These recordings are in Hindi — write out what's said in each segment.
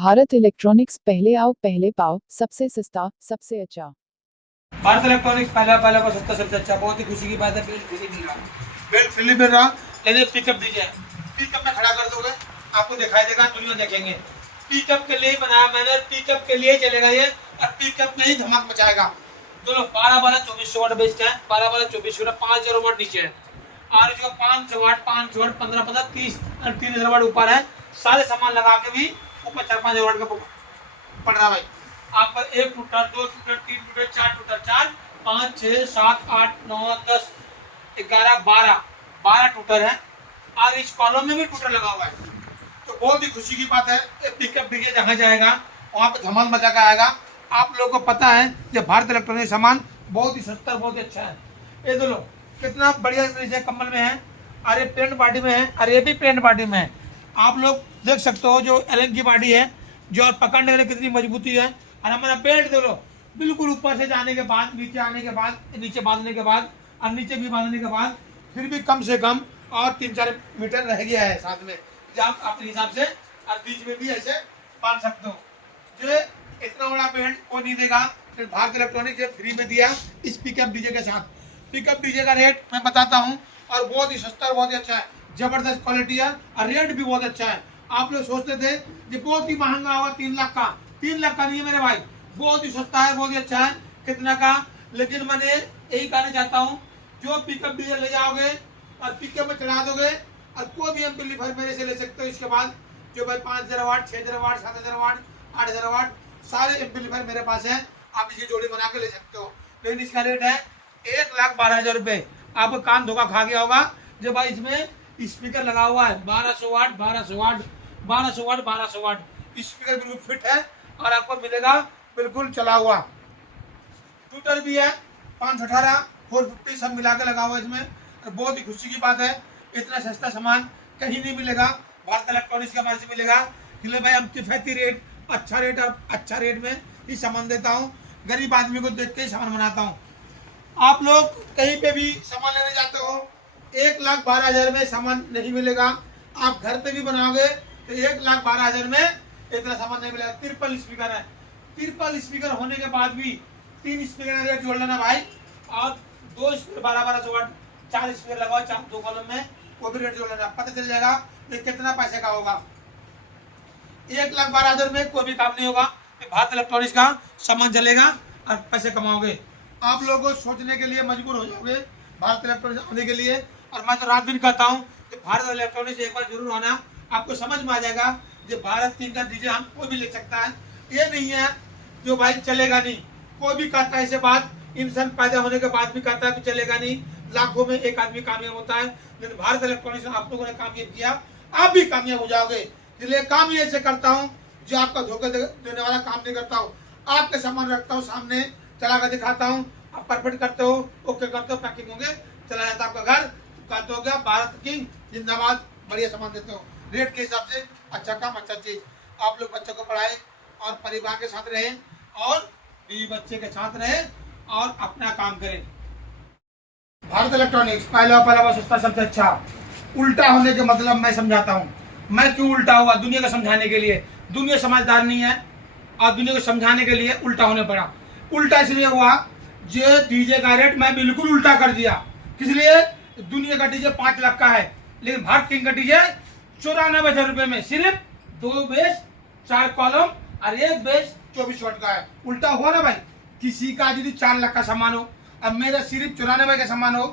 भारत इलेक्ट्रॉनिक्स, पहले आओ पहले पाओ, सबसे सस्ता सबसे अच्छा। भारत इलेक्ट्रॉनिक्स पहला पहला को सस्ता सबसे अच्छा। बहुत ही खुशी की बात है, बेल्ट फ्री मिल रहा, बेल्ट फ्री मिल रहा। लेकिन पिकअप दीजिए, पिकअप में खड़ा कर दोगे आपको दिखाई देगा, दुनिया देखेंगे। पिकअप के लिए ही बनाया मैंने, पिकअप के लिए चलेगा ये, और पिकअप में ही धमाक मचाएगा। दोनों 12-12-2400 वाट बेचते हैं, 12-12-2400 वाट, 5000 वाट नीचे है, और जो 500 वाट 15-15 30 और 3000 वाट ऊपर है। सारे सामान लगा के भी ऊपर 4-5 वाट का पड़ रहा भाई। आपका 1 टूटर, 2 टूटर, 3 टूटर, 4 टूटर, 4 5 6 7 8 9 10 11 12 टूटर है, और इस कॉलम में भी टूटर लगा हुआ है। तो बहुत ही खुशी की बात है। पिकअप देखिए जहाँ जाएगा वहाँ पे धमाल मचा कर आएगा। आप लोगों को पता है कि भारत इलेक्ट्रॉनिक सामान बहुत ही सस्ता, बहुत ही अच्छा है। ये दो लोग कितना बढ़िया है, कम्बल में है, और ये प्रिंट बॉडी में है, और ये भी प्रिंट बॉडी में है। आप लोग देख सकते हो जो एलन की बॉडी है, जो और पकड़ने के लिए कितनी मजबूती है। और हमारा बेल्ट दे लो, बिल्कुल ऊपर से जाने के बाद, नीचे आने के बाद, नीचे बांधने के बाद, और नीचे भी बांधने के बाद फिर भी कम से कम और 3-4 मीटर रह गया है साथ में, जो आप अपने हिसाब से और बीच में भी ऐसे बांध सकते हो। जो इतना बड़ा बेल्ट कोई नहीं देगा, फिर भारत इलेक्ट्रॉनिक फ्री में दिया इस पिकअप डीजे के साथ। पिकअप डीजे का रेट मैं बताता हूँ, और बहुत ही सस्ता और बहुत ही अच्छा है, जबरदस्त क्वालिटी है, और रेट भी बहुत अच्छा है। आप लोग सोचते थे कि बहुत ही महंगा होगा, 3 लाख का, 3 लाख का नहीं है मेरे भाई, बहुत ही सस्ता है, बहुत ही अच्छा है। कितना का? लेकिन मैंने यही कहना चाहता हूँ, जो पिकअप डीजे ले जाओगे और पिकअप में चढ़ा दोगे, और कोई भी एम्पलीफायर मेरे से ले सकते हो। इसके बाद जो भाई 5000 वाट, 6000 वाट, 7000 वाट, 8000 वाट, सारे एम्पलीफायर मेरे पास है, आप इसकी जोड़ी बना के ले सकते हो। लेकिन इसका रेट है 1,12,000 रुपये। आपको कान धोखा खा गया होगा, जो भाई इसमें स्पीकर लगा हुआ है 1200 वाट, 1200 वाट, 1200 वाट, 1200 वाट, स्पीकर बिल्कुल फिट है, और आपको मिलेगा बिल्कुल चला हुआ। ट्विटर भी है 518 450 सब मिला के लगा हुआ है इसमें। और बहुत ही खुशी की बात है, इतना सस्ता सामान कहीं नहीं मिलेगा, भारत इलेक्ट्रॉनिक्स के पास मिलेगा। इसलिए भाई हम किफायती रेट, अच्छा रेट और अच्छा रेट में ही सामान देता हूँ। गरीब आदमी को देख के ही सामान बनाता हूँ। आप लोग कहीं पे भी सामान लेने जाते हो, 1,12,000 में सामान नहीं मिलेगा। आप घर पे भी बनाओगे तो 1,12,000 में इतना सामान नहीं मिलेगा। ट्रिपल स्पीकर है, ट्रिपल स्पीकर होने के बाद भी 3 स्पीकर का रेट जोड़ लेना भाई, और 2 स्पीकर 1200 वाट, 4 स्पीकर लगाओ, 2 कॉलम में, वो भी रेट जोड़ लेना, पता चल जाएगा ये कितना पैसे का होगा। 1,12,000 में कोई भी काम नहीं होगा। भारत इलेक्ट्रॉनिक्स का सामान चलेगा और पैसे कमाओगे। आप लोगों को सोचने के लिए मजबूर हो जाओगे भारत इलेक्ट्रॉनिक्स आने के लिए। और मैं तो रात दिन कहता हूँ कि भारत इलेक्ट्रॉनिक्स एक बार जरूर आना, आपको समझ में आ जाएगा कि भारत किंग का डीजे हम कोई भी ले सकता है। ये नहीं है जो भाई चलेगा नहीं, कोई भी कहता है ऐसे बात, इंसान पैदा होने के बाद भी कहता है कि चलेगा नहीं, लाखों में एक आदमी कामयाब होता है। लेकिन भारत इलेक्ट्रॉनिक्स आप लोगों ने कामयाब किया, आप भी कामयाब हो जाओगे। इसलिए काम ये ऐसे करता हूँ जो आपका धोखा देने वाला काम नहीं करता हूँ। आपके सामान रखता हूँ सामने, चला कर दिखाता हूँ, आप परफेक्ट करते हो, ओके करते हो, पैकिंग होंगे, चला जाता है आपका घर, कहते हो गया भारत किंग जिंदाबाद, बढ़िया सामान देते हो, रेट के हिसाब से, अच्छा काम अच्छा चीज। आप लोग बच्चों को पढ़ाए और परिवार के साथ रहें, और बीवी बच्चे के साथ रहें, और अपना काम करें। भारत इलेक्ट्रॉनिक्स पहला पहला सस्ता सबसे अच्छा। उल्टा होने के मतलब मैं समझाता हूँ, मैं क्यों उल्टा हुआ, दुनिया को समझाने के लिए। दुनिया समझदार नहीं है, और दुनिया को समझाने के लिए उल्टा होने पड़ा। उल्टा इसलिए हुआ, जो डीजे का रेट मैं बिल्कुल उल्टा कर दिया। किस लिए? दुनिया का डीजे 5 लाख का है, लेकिन भारत किंग का डीजे 94,000 रुपए में सिर्फ 2 बेस, 4 कॉलम और 1 बेस 24 वाट का है। उल्टा हुआ ना भाई। किसी का यदि 4 लाख का सामान हो, अब मेरा सिर्फ 94 का सामान हो,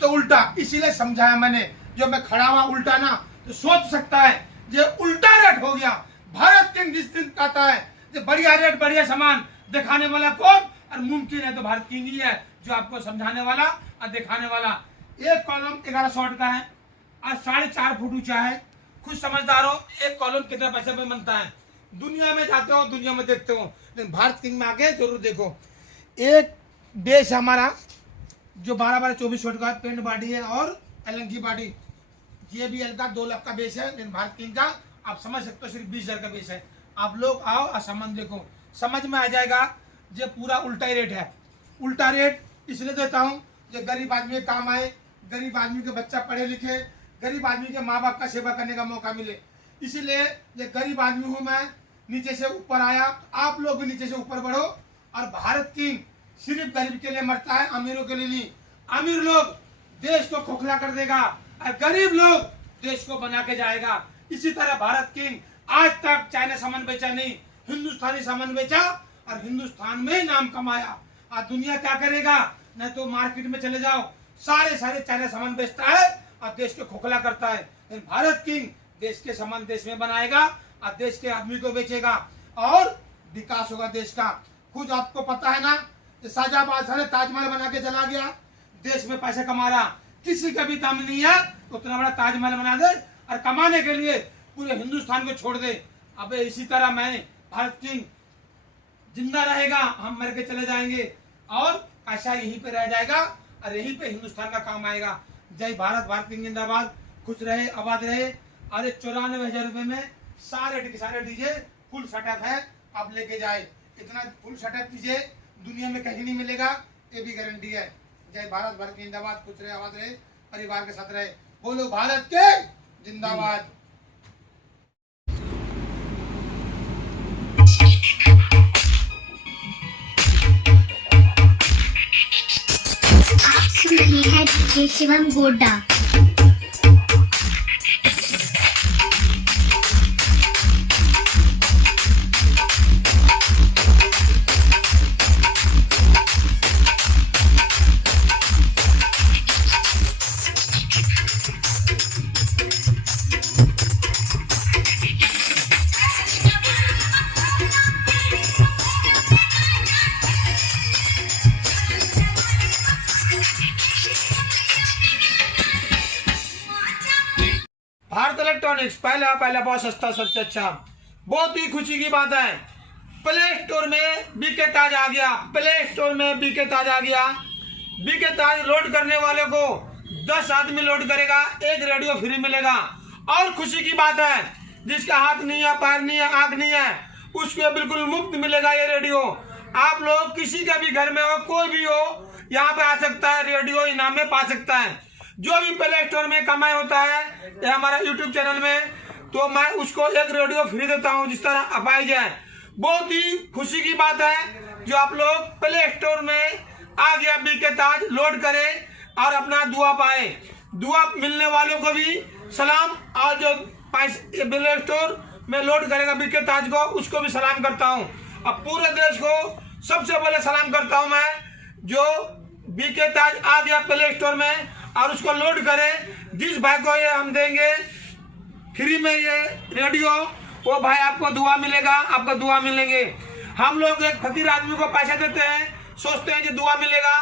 तो उल्टा। इसीलिए समझाया मैंने, जो मैं खड़ा हुआ उल्टा ना, तो सोच सकता है ये उल्टा रेट हो गया। भारत किंग जिस दिन कहता है कि बढ़िया रेट बढ़िया सामान, दिखाने वाला कौन? और मुमकिन है तो भारत किंग ही है, जो आपको समझाने वाला और दिखाने वाला। एक कॉलम 1100 वाट का है, और 4.5 फुट ऊंचा है। खुद समझदार हो, एक कॉलम कितना पैसे में बनता है। दुनिया में जाते हो, दुनिया में देखते हो, लेकिन भारत किंग में आके जरूर देखो। एक बेस हमारा जो 12-12-24 वाट का पेंट बॉडी है, और एलन की बॉडी, ये भी एल का 2 लाख का बेस है। लेकिन भारत किंग का आप समझ सकते हो सिर्फ 20,000 का बेस है। आप लोग आओ और सामान देखो, समझ में आ जाएगा। ये पूरा उल्टा ही रेट है। उल्टा रेट इसलिए देता हूँ जो गरीब आदमी के काम आए, गरीब आदमी के बच्चा पढ़े लिखे, गरीब आदमी के माँ बाप का सेवा करने का मौका मिले। इसीलिए ये गरीब आदमी हूँ मैं, नीचे से ऊपर आया, आप लोग भी नीचे से ऊपर बढ़ो। और भारत किंग सिर्फ गरीब के लिए मरता है, अमीरों के लिए नहीं। अमीर लोग देश को खोखला कर देगा और गरीब लोग देश को बना के जाएगा। इसी तरह भारत किंग आज तक चाइना सामान बेचा नहीं, हिंदुस्तानी सामान बेचा और हिंदुस्तान में नाम कमाया। आज दुनिया क्या करेगा, न तो मार्केट में चले जाओ, सारे चाइना सामान बेचता है और देश को खोखला करता है। लेकिन भारत किंग देश के सामान देश में बनाएगा और देश के आदमी को बेचेगा और विकास होगा देश का। खुद आपको पता है ना, शाहजहां बादशाह ने ताजमहल बना के चला गया, देश में पैसे कमा रहा। किसी का भी दम नहीं है उतना बड़ा ताजमहल बना दे और कमाने के लिए पूरे हिंदुस्तान को छोड़ दे। अब इसी तरह मैं भारत किंग जिंदा रहेगा, हम मर के चले जाएंगे और पैसा यहीं पे रह जाएगा और यहीं पे हिंदुस्तान का काम आएगा। जय भारत, भारत किंग जिंदाबाद। खुश रहे, आबाद रहे। अरे 94,000 रुपए में सारे डीजे फुल सेटअप है, आप लेके जाए। इतना फुल सेटअप डीजे दुनिया में कहीं नहीं मिलेगा, ये भी गारंटी है। जय भारत, भारत किंग जिंदाबाद। खुश रहे, आबाद रहे, परिवार के साथ रहे। बोलो भारत के जिंदाबाद। आप सुन रहे हैं डीजे शिवम गोड्डा। भारत इलेक्ट्रॉनिक्स पहला बहुत सस्ता, सबसे अच्छा। बहुत ही खुशी की बात है, प्ले स्टोर में बीके ताज आ गया। प्ले स्टोर में बीके ताज आ गया। बीके ताज लोड करने वाले को 10 आदमी लोड करेगा, एक रेडियो फ्री मिलेगा। और खुशी की बात है, जिसका हाथ नहीं है, पैर नहीं है, आंख नहीं है, उसको बिल्कुल मुफ्त मिलेगा ये रेडियो। आप लोग किसी का भी घर में हो, कोई भी हो, यहाँ पे आ सकता है, रेडियो इनाम में पा सकता है। जो भी प्ले स्टोर में कमाई होता है या हमारा यूट्यूब चैनल में, तो मैं उसको एक रेडियो फ्री देता हूँ, जिस तरह अपाई जाए। बहुत ही खुशी की बात है जो आप लोग प्ले स्टोर में आ गया बीके ताज, लोड करें और अपना दुआ पाए। दुआ मिलने वालों को भी सलाम, और जो प्ले स्टोर में लोड करेगा बीके ताज को, उसको भी सलाम करता हूँ। अब पूरे देश को सबसे पहले सलाम करता हूँ मैं, जो बीके ताज आ गया प्ले स्टोर में और उसको लोड करें। जिस भाई को ये हम देंगे फ्री में ये रेडियो, वो भाई आपको दुआ मिलेगा, आपका दुआ मिलेंगे। हम लोग एक फकीर आदमी को पैसे देते हैं, सोचते हैं कि दुआ मिलेगा।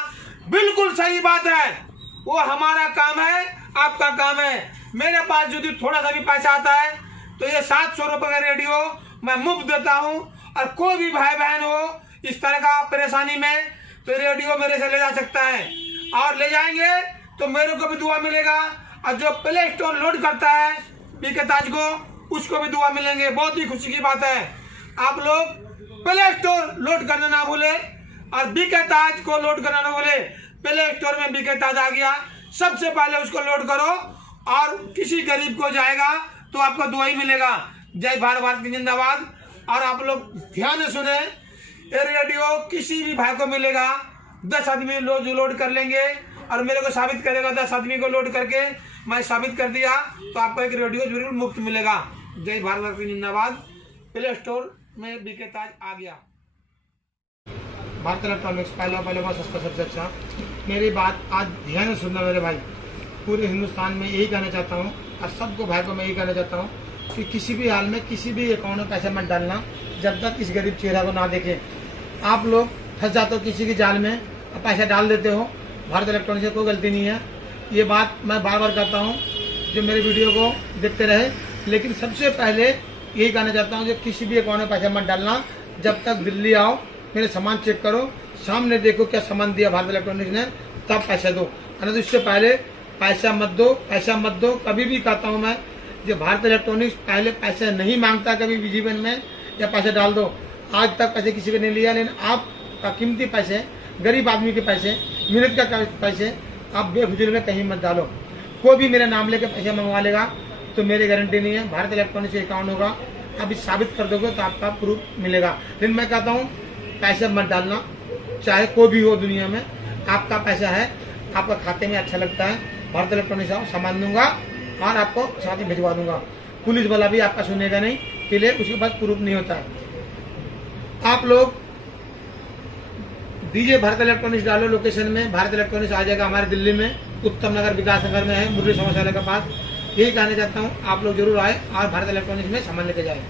बिल्कुल सही बात है, वो हमारा काम है, आपका काम है। मेरे पास यदि थोड़ा सा भी पैसा आता है तो ये 700 रुपये का रेडियो मैं मुफ्त देता हूँ। और कोई भी भाई बहन हो इस तरह का परेशानी में, तो रेडियो मेरे से ले जा सकता है, और ले जाएंगे तो मेरे को भी दुआ मिलेगा। और जो प्ले स्टोर लोड करता है बीके ताज को, उसको भी दुआ मिलेंगे। बहुत ही खुशी की बात है। आप लोग प्ले स्टोर लोड करना ना भूले और बीके ताज को लोड करना ना भूले। प्ले स्टोर में बीके ताज आ गया, सबसे पहले उसको लोड करो और किसी गरीब को जाएगा तो आपको दुआ ही मिलेगा। जय भारत, भारत की जिंदाबाद। और आप लोग ध्यान से सुने, ये रेडियो किसी भी भाई को मिलेगा। 10 आदमी लोड कर लेंगे और मेरे को साबित करेगा, 10 आदमी को लोड करके मैं साबित कर दिया तो आपको एक रेडियो जरूर मुफ्त मिलेगा। जय भारत की जिंदाबाद। प्ले स्टोर में बीके ताज आ गया। भारत इलेक्ट्रॉनिक्स पहला बहुत सस्ता, सबसे अच्छा। मेरी बात आज ध्यान से सुनना मेरे भाई। पूरे हिंदुस्तान में यही कहना चाहता हूँ और सबको भाई को मैं यही कहना चाहता हूँ कि किसी भी हाल में किसी भी अकाउंट में पैसा मत डालना जब तक इस गरीब चेहरा को ना देखें। आप लोग फंस जाते हो किसी की जाल में और पैसा डाल देते हो। भारत इलेक्ट्रॉनिक्स से कोई गलती नहीं है, ये बात मैं बार बार कहता हूँ जो मेरे वीडियो को देखते रहे। लेकिन सबसे पहले यही कहना चाहता हूँ, जो किसी भी अकाउंट में पैसा मत डालना जब तक दिल्ली आओ, मेरे सामान चेक करो, सामने देखो क्या सामान दिया भारत इलेक्ट्रॉनिक्स ने, तब पैसा दो। तो इससे पहले पैसा मत दो। कभी भी कहता हूँ मैं, जो भारत इलेक्ट्रॉनिक्स पहले पैसा नहीं मांगता कभी भी जीवन में, या पैसे डाल दो। आज तक पैसे किसी को नहीं लिया, लेकिन आपका कीमती पैसे, गरीब आदमी के पैसे, मिनट का पैसे आप बेफिजूल में कहीं मत डालो। कोई भी मेरा नाम लेकर पैसे मंगवा लेगा तो मेरी गारंटी नहीं है। भारत इलेक्ट्रॉनिक्स अकाउंट होगा, अभी साबित कर दोगे तो आपका प्रूफ मिलेगा। लेकिन मैं कहता हूँ पैसे मत डालना, चाहे कोई भी हो दुनिया में, आपका पैसा है, आपका खाते में अच्छा लगता है, भारत इलेक्ट्रॉनिक्स आओ, सामान दूंगा और आपको साथ ही भिजवा दूंगा। पुलिस वाला भी आपका सुनेगा नहीं, इसलिए उसके पास प्रूफ नहीं होता है। आप लोग दीजिए भारत इलेक्ट्रॉनिक्स, डालो लोकेशन में, भारत इलेक्ट्रॉनिक्स आ जाएगा हमारे दिल्ली में, उत्तम नगर विकास नगर में है, मुरली समाचालय के पास। यही कहना चाहता हूँ, आप लोग जरूर आए और भारत इलेक्ट्रॉनिक्स में सामान लेके जाए।